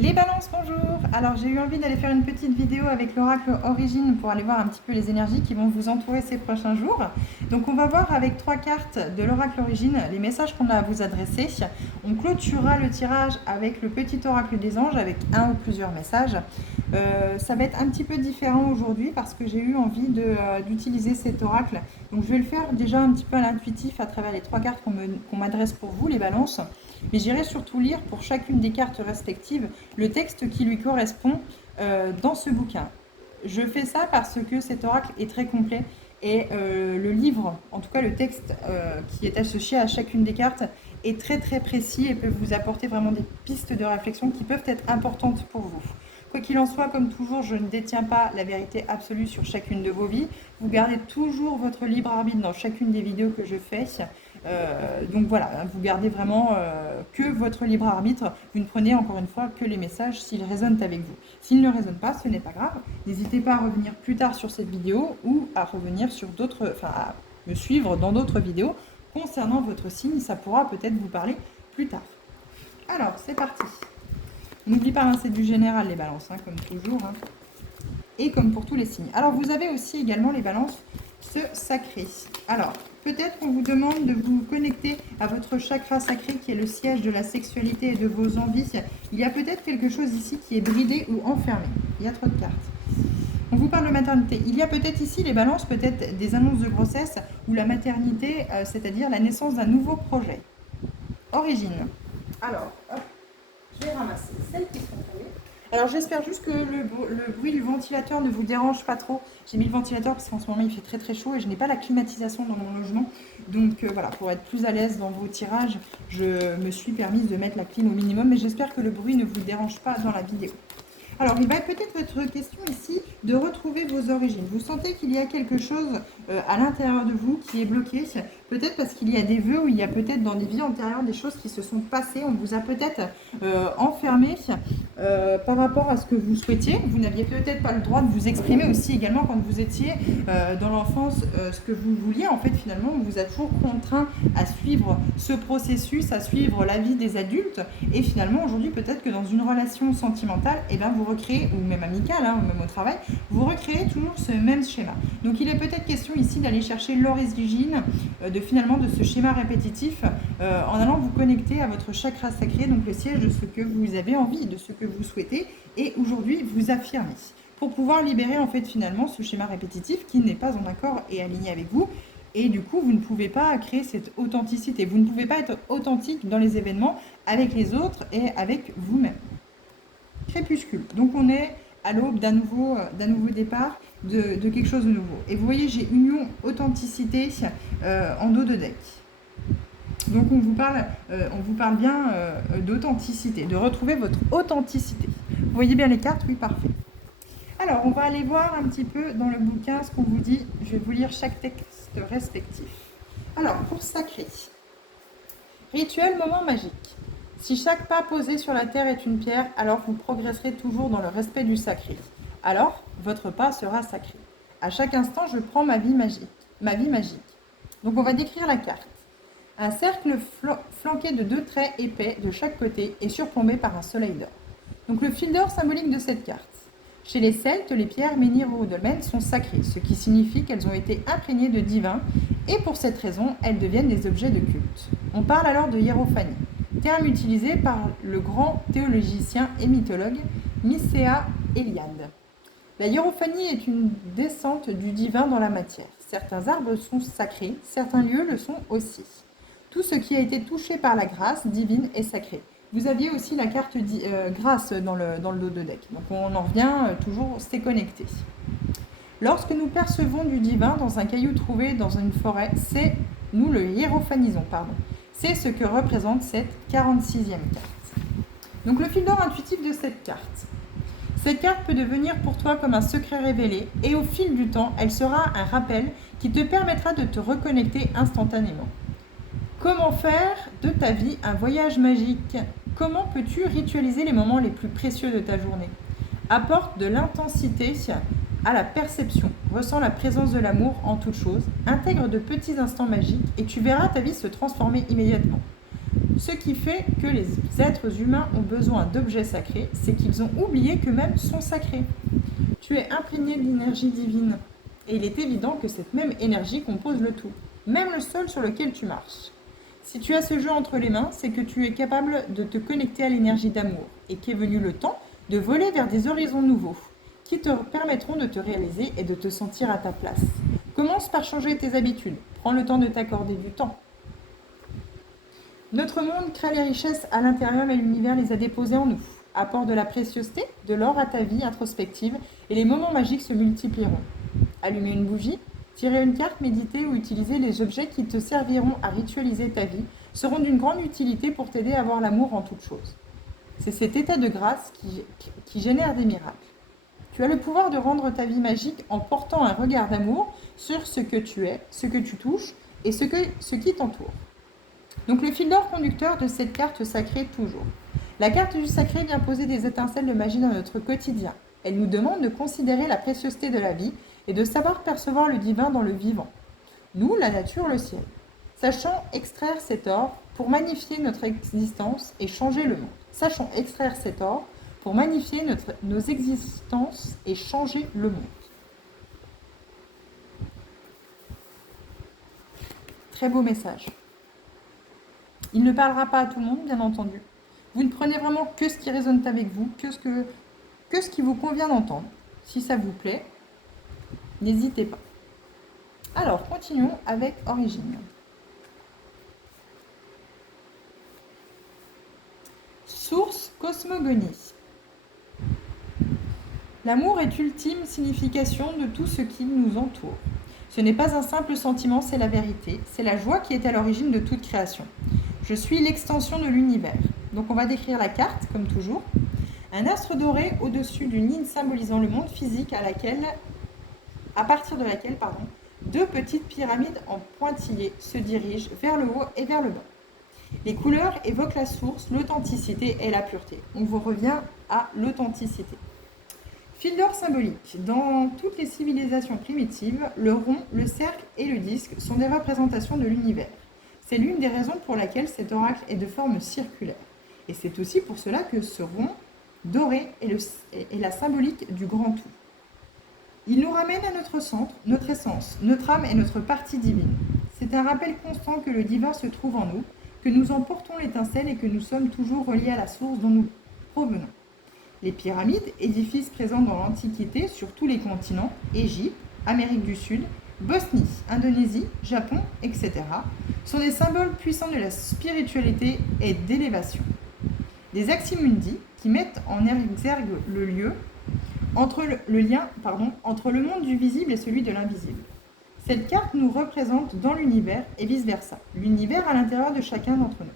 Les balances, bonjour! Alors j'ai eu envie d'aller faire une petite vidéo avec l'oracle Origine pour aller voir un petit peu les énergies qui vont vous entourer ces prochains jours. Donc on va voir avec 3 cartes de l'oracle Origine les messages qu'on a à vous adresser. On clôturera le tirage avec le petit oracle des anges avec un ou plusieurs messages. Ça va être un petit peu différent aujourd'hui parce que j'ai eu envie d'utiliser cet oracle. Donc je vais le faire déjà un petit peu à l'intuitif à travers les 3 cartes qu'on m'adresse pour vous, les balances. Mais j'irai surtout lire pour chacune des cartes respectives le texte qui lui correspond dans ce bouquin. Je fais ça parce que cet oracle est très complet et le livre, en tout cas le texte qui est associé à chacune des cartes, est très très précis et peut vous apporter vraiment des pistes de réflexion qui peuvent être importantes pour vous. Quoi qu'il en soit, comme toujours, je ne détiens pas la vérité absolue sur chacune de vos vies. Vous gardez toujours votre libre arbitre dans chacune des vidéos que je fais. Donc voilà, vous gardez vraiment que votre libre arbitre. Vous ne prenez encore une fois que les messages s'ils résonnent avec vous. S'ils ne résonnent pas, ce n'est pas grave. N'hésitez pas à revenir plus tard sur cette vidéo ou à revenir sur d'autres, enfin à me suivre dans d'autres vidéos concernant votre signe. Ça pourra peut-être vous parler plus tard. Alors, c'est parti. N'oublie pas, c'est du général les balances, comme toujours. Et comme pour tous les signes. Alors, vous avez aussi également les balances, ce sacré. Alors, peut-être qu'on vous demande de vous connecter à votre chakra sacré qui est le siège de la sexualité et de vos envies. Il y a peut-être quelque chose ici qui est bridé ou enfermé. Il y a trop de cartes. On vous parle de maternité. Il y a peut-être ici les balances, peut-être des annonces de grossesse ou la maternité, c'est-à-dire la naissance d'un nouveau projet. Origine. Alors, hop, je vais ramasser celles qui sont tombées. Alors j'espère juste que le bruit du ventilateur ne vous dérange pas trop. J'ai mis le ventilateur parce qu'en ce moment il fait très très chaud et je n'ai pas la climatisation dans mon logement. Donc voilà, pour être plus à l'aise dans vos tirages, je me suis permise de mettre la clim au minimum. Mais j'espère que le bruit ne vous dérange pas dans la vidéo. Alors, il va peut-être être question ici de retrouver vos origines. Vous sentez qu'il y a quelque chose à l'intérieur de vous qui est bloqué. Peut-être parce qu'il y a des vœux ou il y a peut-être dans des vies antérieures des choses qui se sont passées. On vous a peut-être enfermé par rapport à ce que vous souhaitiez. Vous n'aviez peut-être pas le droit de vous exprimer aussi également quand vous étiez dans l'enfance ce que vous vouliez. En fait, finalement, on vous a toujours contraint à suivre ce processus, à suivre la vie des adultes. Et finalement, aujourd'hui, peut-être que dans une relation sentimentale, eh bien, vous recréez, ou même amicale, ou même au travail, vous recréez toujours ce même schéma. Donc, il est peut-être question ici d'aller chercher l'origine de ce schéma répétitif en allant vous connecter à votre chakra sacré, donc le siège de ce que vous avez envie, de ce que vous souhaitez, et aujourd'hui vous affirmer pour pouvoir libérer en fait finalement ce schéma répétitif qui n'est pas en accord et aligné avec vous. Et du coup, vous ne pouvez pas créer cette authenticité. Vous ne pouvez pas être authentique dans les événements avec les autres et avec vous-même. Crépuscule. Donc, on est à l'aube d'un nouveau départ, de quelque chose de nouveau. Et vous voyez, j'ai union, authenticité en dos de deck. Donc, on vous parle bien d'authenticité, de retrouver votre authenticité. Vous voyez bien les cartes? Oui, parfait. Alors, on va aller voir un petit peu dans le bouquin ce qu'on vous dit. Je vais vous lire chaque texte respectif. Alors, pour sacré. Rituel moment magique. Si chaque pas posé sur la terre est une pierre, alors vous progresserez toujours dans le respect du sacré. Alors, votre pas sera sacré. À chaque instant, je prends ma vie magique. Donc, on va décrire la carte. Un cercle flanqué de 2 traits épais de chaque côté et surplombé par un soleil d'or. Donc, le fil d'or symbolique de cette carte. Chez les Celtes, les pierres menhirs ou dolmens sont sacrées, ce qui signifie qu'elles ont été imprégnées de divin et pour cette raison, elles deviennent des objets de culte. On parle alors de hiérophanie, terme utilisé par le grand théologicien et mythologue Mircea Eliade. La hiérophanie est une descente du divin dans la matière. Certains arbres sont sacrés, certains lieux le sont aussi. Tout ce qui a été touché par la grâce divine est sacré. Vous aviez aussi la carte grâce dans le dos de deck. Donc on en revient toujours, c'est connecté. Lorsque nous percevons du divin dans un caillou trouvé dans une forêt, nous le hiérophanisons. C'est ce que représente cette 46e carte. Donc le fil d'or intuitif de cette carte. Cette carte peut devenir pour toi comme un secret révélé et au fil du temps, elle sera un rappel qui te permettra de te reconnecter instantanément. Comment faire de ta vie un voyage magique? Comment peux-tu ritualiser les moments les plus précieux de ta journée? Apporte de l'intensité à la perception, ressens la présence de l'amour en toute chose, intègre de petits instants magiques et tu verras ta vie se transformer immédiatement. Ce qui fait que les êtres humains ont besoin d'objets sacrés, c'est qu'ils ont oublié qu'eux-mêmes sont sacrés. Tu es imprégné de l'énergie divine, et il est évident que cette même énergie compose le tout, même le sol sur lequel tu marches. Si tu as ce jeu entre les mains, c'est que tu es capable de te connecter à l'énergie d'amour, et qu'est venu le temps de voler vers des horizons nouveaux, qui te permettront de te réaliser et de te sentir à ta place. Commence par changer tes habitudes, prends le temps de t'accorder du temps. Notre monde crée les richesses à l'intérieur, mais l'univers les a déposées en nous. Apporte de la précieuseté, de l'or à ta vie introspective, et les moments magiques se multiplieront. Allumer une bougie, tirer une carte, méditer ou utiliser les objets qui te serviront à ritualiser ta vie seront d'une grande utilité pour t'aider à voir l'amour en toutes choses. C'est cet état de grâce qui génère des miracles. Tu as le pouvoir de rendre ta vie magique en portant un regard d'amour sur ce que tu es, ce que tu touches et ce qui t'entoure. Donc le fil d'or conducteur de cette carte sacrée toujours. La carte du sacré vient poser des étincelles de magie dans notre quotidien. Elle nous demande de considérer la précieuseté de la vie et de savoir percevoir le divin dans le vivant. Nous, la nature, le ciel. Sachons extraire cet or pour magnifier notre existence et changer le monde. Sachons extraire cet or pour magnifier nos existences et changer le monde. Très beau message. Il ne parlera pas à tout le monde, bien entendu. Vous ne prenez vraiment que ce qui résonne avec vous, que ce qui vous convient d'entendre. Si ça vous plaît, n'hésitez pas. Alors, continuons avec Origine. Source cosmogonie. L'amour est ultime signification de tout ce qui nous entoure. Ce n'est pas un simple sentiment, c'est la vérité. C'est la joie qui est à l'origine de toute création. Je suis l'extension de l'univers. Donc on va décrire la carte, comme toujours. Un astre doré au-dessus d'une ligne symbolisant le monde physique à partir de laquelle, deux petites pyramides en pointillés se dirigent vers le haut et vers le bas. Les couleurs évoquent la source, l'authenticité et la pureté. On vous revient à l'authenticité. Fil d'or symbolique. Dans toutes les civilisations primitives, le rond, le cercle et le disque sont des représentations de l'univers. C'est l'une des raisons pour laquelle cet oracle est de forme circulaire. Et c'est aussi pour cela que ce rond doré est la symbolique du grand tout. Il nous ramène à notre centre, notre essence, notre âme et notre partie divine. C'est un rappel constant que le divin se trouve en nous, que nous en portons l'étincelle et que nous sommes toujours reliés à la source dont nous provenons. Les pyramides, édifices présents dans l'Antiquité sur tous les continents, Égypte, Amérique du Sud, Bosnie, Indonésie, Japon, etc., sont des symboles puissants de la spiritualité et d'élévation. Des aximundi qui mettent en exergue le lien entre le monde du visible et celui de l'invisible. Cette carte nous représente dans l'univers et vice-versa, l'univers à l'intérieur de chacun d'entre nous.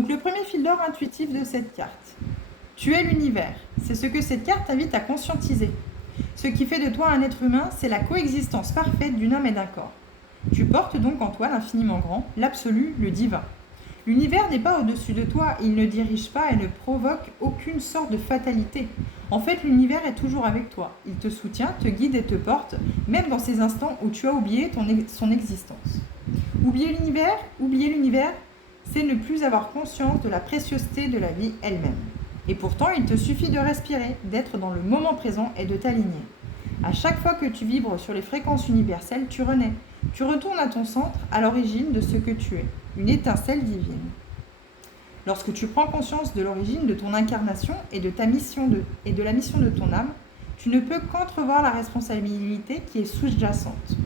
Donc le premier fil d'or intuitif de cette carte. Tu es l'univers, c'est ce que cette carte invite à conscientiser. Ce qui fait de toi un être humain, c'est la coexistence parfaite d'une âme et d'un corps. Tu portes donc en toi l'infiniment grand, l'absolu, le divin. L'univers n'est pas au-dessus de toi, il ne dirige pas et ne provoque aucune sorte de fatalité. En fait, l'univers est toujours avec toi. Il te soutient, te guide et te porte, même dans ces instants où tu as oublié son existence. Oublier l'univers, c'est ne plus avoir conscience de la précieuseté de la vie elle-même. Et pourtant, il te suffit de respirer, d'être dans le moment présent et de t'aligner. À chaque fois que tu vibres sur les fréquences universelles, tu renais. Tu retournes à ton centre, à l'origine de ce que tu es, une étincelle divine. Lorsque tu prends conscience de l'origine de ton incarnation et de la mission de ton âme, tu ne peux qu'entrevoir la responsabilité qui est sous-jacente.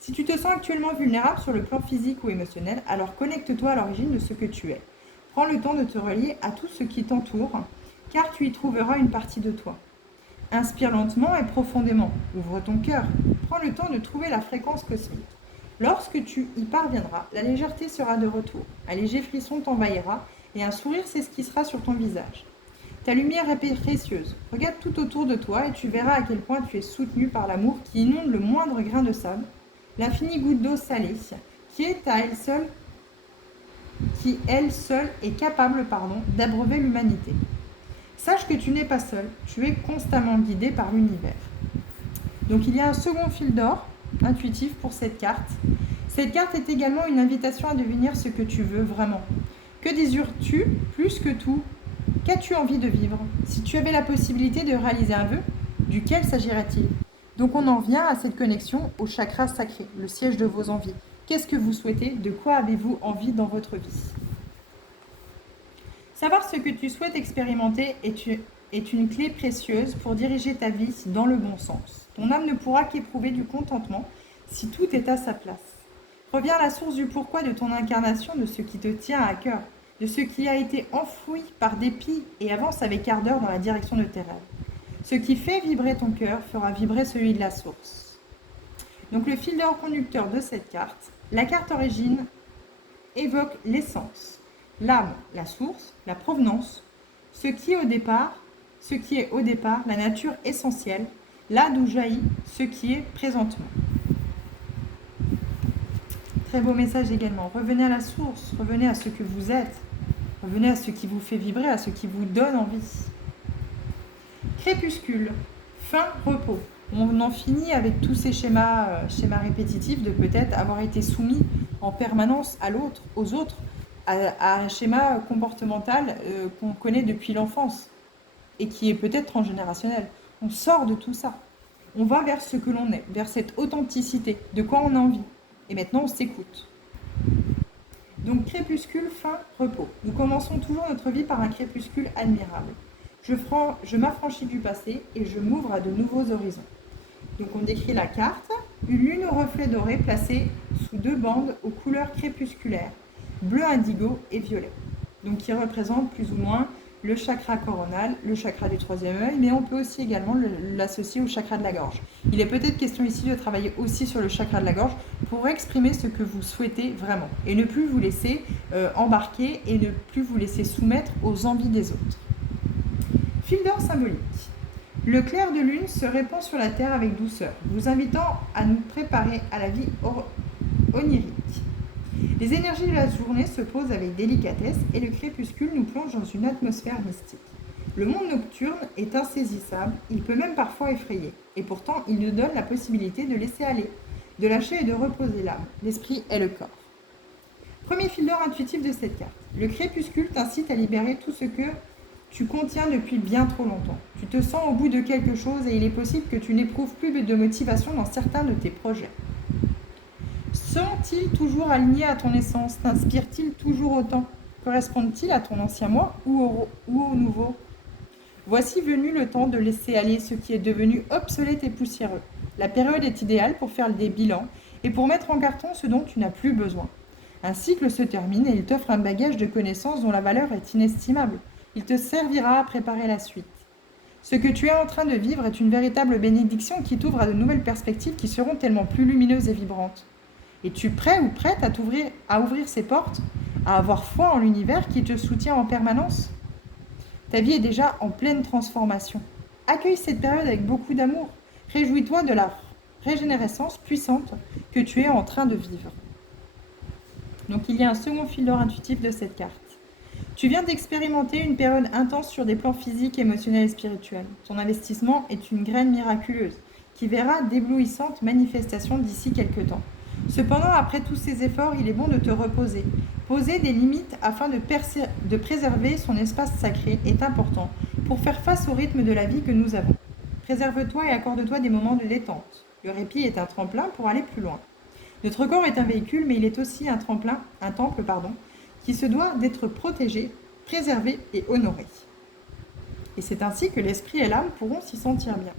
Si tu te sens actuellement vulnérable sur le plan physique ou émotionnel, alors connecte-toi à l'origine de ce que tu es. Prends le temps de te relier à tout ce qui t'entoure, car tu y trouveras une partie de toi. Inspire lentement et profondément. Ouvre ton cœur. Prends le temps de trouver la fréquence cosmique. Lorsque tu y parviendras, la légèreté sera de retour. Un léger frisson t'envahira et un sourire s'esquissera sur ton visage. Ta lumière est précieuse. Regarde tout autour de toi et tu verras à quel point tu es soutenu par l'amour qui inonde le moindre grain de sable, l'infinie goutte d'eau salée, qui elle seule est capable d'abreuver l'humanité. Sache que tu n'es pas seul, tu es constamment guidé par l'univers. Donc il y a un second fil d'or intuitif pour cette carte. Cette carte est également une invitation à devenir ce que tu veux vraiment. Que désires-tu plus que tout? Qu'as-tu envie de vivre? Si tu avais la possibilité de réaliser un vœu, duquel s'agirait-il? Donc on en vient à cette connexion au chakra sacré, le siège de vos envies. Qu'est-ce que vous souhaitez? De quoi avez-vous envie dans votre vie? Savoir ce que tu souhaites expérimenter est une clé précieuse pour diriger ta vie dans le bon sens. Ton âme ne pourra qu'éprouver du contentement si tout est à sa place. Reviens à la source du pourquoi de ton incarnation, de ce qui te tient à cœur, de ce qui a été enfoui par dépit et avance avec ardeur dans la direction de tes rêves. Ce qui fait vibrer ton cœur fera vibrer celui de la source. Donc le fil d'or conducteur de cette carte, la carte origine évoque l'essence, l'âme, la source, la provenance, ce qui est au départ la nature essentielle, là d'où jaillit ce qui est présentement. Très beau message également. Revenez à la source, revenez à ce que vous êtes, revenez à ce qui vous fait vibrer, à ce qui vous donne envie. Crépuscule, fin, repos. On en finit avec tous ces schémas répétitifs de peut-être avoir été soumis en permanence à l'autre, aux autres, à un schéma comportemental qu'on connaît depuis l'enfance et qui est peut-être transgénérationnel. On sort de tout ça. On va vers ce que l'on est, vers cette authenticité, de quoi on a envie. Et maintenant, on s'écoute. Donc, crépuscule, fin, repos. Nous commençons toujours notre vie par un crépuscule admirable. Je m'affranchis du passé et je m'ouvre à de nouveaux horizons. Donc, on décrit la carte. Une lune au reflet doré placée sous deux bandes aux couleurs crépusculaires, bleu indigo et violet. Donc, qui représente plus ou moins le chakra coronal, le chakra du troisième œil, mais on peut aussi également l'associer au chakra de la gorge. Il est peut-être question ici de travailler aussi sur le chakra de la gorge pour exprimer ce que vous souhaitez vraiment et ne plus vous laisser embarquer et ne plus vous laisser soumettre aux envies des autres. Fil d'or symbolique. Le clair de lune se répand sur la terre avec douceur, vous invitant à nous préparer à la vie onirique. Les énergies de la journée se posent avec délicatesse et le crépuscule nous plonge dans une atmosphère mystique. Le monde nocturne est insaisissable, il peut même parfois effrayer, et pourtant il nous donne la possibilité de laisser aller, de lâcher et de reposer l'âme, l'esprit et le corps. Premier fil d'or intuitif de cette carte. Le crépuscule t'incite à libérer tout ce que tu contiens depuis bien trop longtemps. Tu te sens au bout de quelque chose et il est possible que tu n'éprouves plus de motivation dans certains de tes projets. Sont-ils toujours alignés à ton essence? T'inspirent-ils toujours autant? Correspondent-ils à ton ancien moi ou au nouveau? Voici venu le temps de laisser aller ce qui est devenu obsolète et poussiéreux. La période est idéale pour faire des bilans et pour mettre en carton ce dont tu n'as plus besoin. Un cycle se termine et il t'offre un bagage de connaissances dont la valeur est inestimable. Il te servira à préparer la suite. Ce que tu es en train de vivre est une véritable bénédiction qui t'ouvre à de nouvelles perspectives qui seront tellement plus lumineuses et vibrantes. Es-tu prêt ou prête à ouvrir ces portes, à avoir foi en l'univers qui te soutient en permanence? Ta vie est déjà en pleine transformation. Accueille cette période avec beaucoup d'amour. Réjouis-toi de la régénérescence puissante que tu es en train de vivre. Donc il y a un second fil d'or intuitif de cette carte. Tu viens d'expérimenter une période intense sur des plans physiques, émotionnels et spirituels. Ton investissement est une graine miraculeuse qui verra d'éblouissantes manifestations d'ici quelques temps. Cependant, après tous ces efforts, il est bon de te reposer. Poser des limites afin de préserver son espace sacré est important pour faire face au rythme de la vie que nous avons. Préserve-toi et accorde-toi des moments de détente. Le répit est un tremplin pour aller plus loin. Notre corps est un véhicule, mais il est aussi un temple, qui se doit d'être protégé, préservé et honoré. Et c'est ainsi que l'esprit et l'âme pourront s'y sentir bien.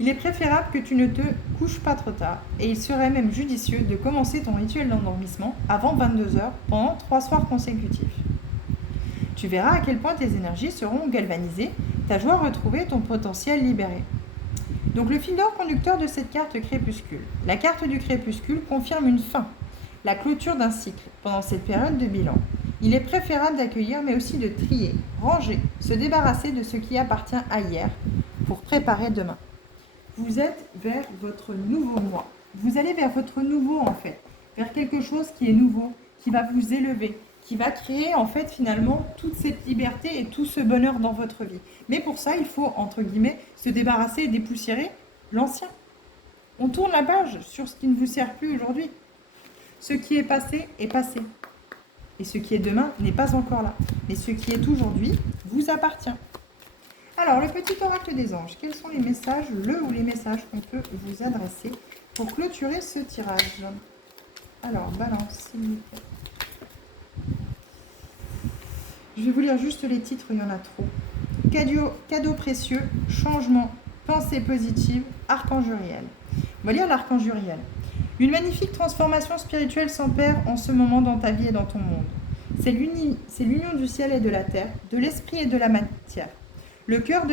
Il est préférable que tu ne te couches pas trop tard et il serait même judicieux de commencer ton rituel d'endormissement avant 22h pendant 3 soirs consécutifs. Tu verras à quel point tes énergies seront galvanisées, ta joie retrouvée, ton potentiel libéré. Donc le fil d'or conducteur de cette carte crépuscule. La carte du crépuscule confirme une fin, la clôture d'un cycle pendant cette période de bilan. Il est préférable d'accueillir mais aussi de trier, ranger, se débarrasser de ce qui appartient à hier pour préparer demain. Vous êtes vers votre nouveau moi. Vous allez vers votre nouveau en fait, vers quelque chose qui est nouveau, qui va vous élever, qui va créer en fait finalement toute cette liberté et tout ce bonheur dans votre vie. Mais pour ça, il faut entre guillemets se débarrasser et dépoussiérer l'ancien. On tourne la page sur ce qui ne vous sert plus aujourd'hui. Ce qui est passé est passé. Et ce qui est demain n'est pas encore là. Mais ce qui est aujourd'hui vous appartient. Alors, le petit oracle des anges, quels sont les messages, ou les messages qu'on peut vous adresser pour clôturer ce tirage? Alors, balance, s'il vous plaît. Je vais vous lire juste les titres, il y en a trop. Cadeau précieux, changement, pensée positive, archange Uriel. On va lire l'archange Uriel. Une magnifique transformation spirituelle s'opère en ce moment dans ta vie et dans ton monde. C'est l'union du ciel et de la terre, de l'esprit et de la matière. Le cœur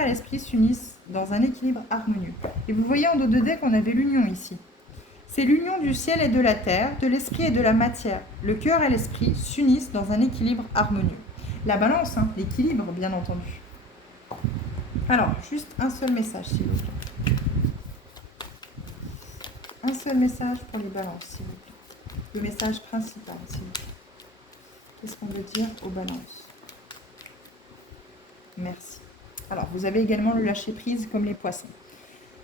et l'esprit s'unissent dans un équilibre harmonieux. Et vous voyez en dos de deck, on avait l'union ici. C'est l'union du ciel et de la terre, de l'esprit et de la matière. Le cœur et l'esprit s'unissent dans un équilibre harmonieux. La balance, l'équilibre, bien entendu. Alors, juste un seul message, s'il vous plaît. Un seul message pour les balances, s'il vous plaît. Le message principal, s'il vous plaît. Qu'est-ce qu'on veut dire aux balances? Merci. Alors, vous avez également le lâcher-prise comme les poissons.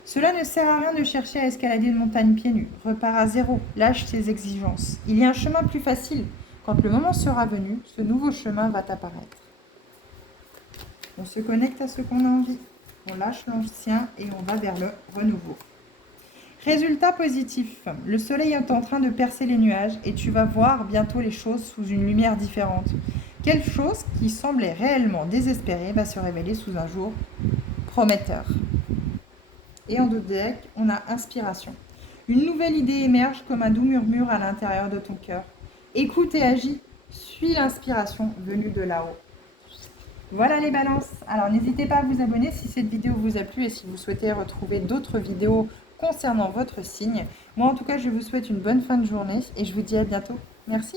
Cela ne sert à rien de chercher à escalader une montagne pieds nus. Repars à zéro, lâche tes exigences. Il y a un chemin plus facile. Quand le moment sera venu, ce nouveau chemin va apparaître. On se connecte à ce qu'on a envie. On lâche l'ancien et on va vers le renouveau. Résultat positif. Le soleil est en train de percer les nuages et tu vas voir bientôt les choses sous une lumière différente. Quelque chose qui semblait réellement désespéré va se révéler sous un jour prometteur. Et en dos de deck, on a inspiration. Une nouvelle idée émerge comme un doux murmure à l'intérieur de ton cœur. Écoute et agis. Suis l'inspiration venue de là-haut. Voilà les balances. Alors n'hésitez pas à vous abonner si cette vidéo vous a plu et si vous souhaitez retrouver d'autres vidéos concernant votre signe. Moi en tout cas, je vous souhaite une bonne fin de journée et je vous dis à bientôt. Merci.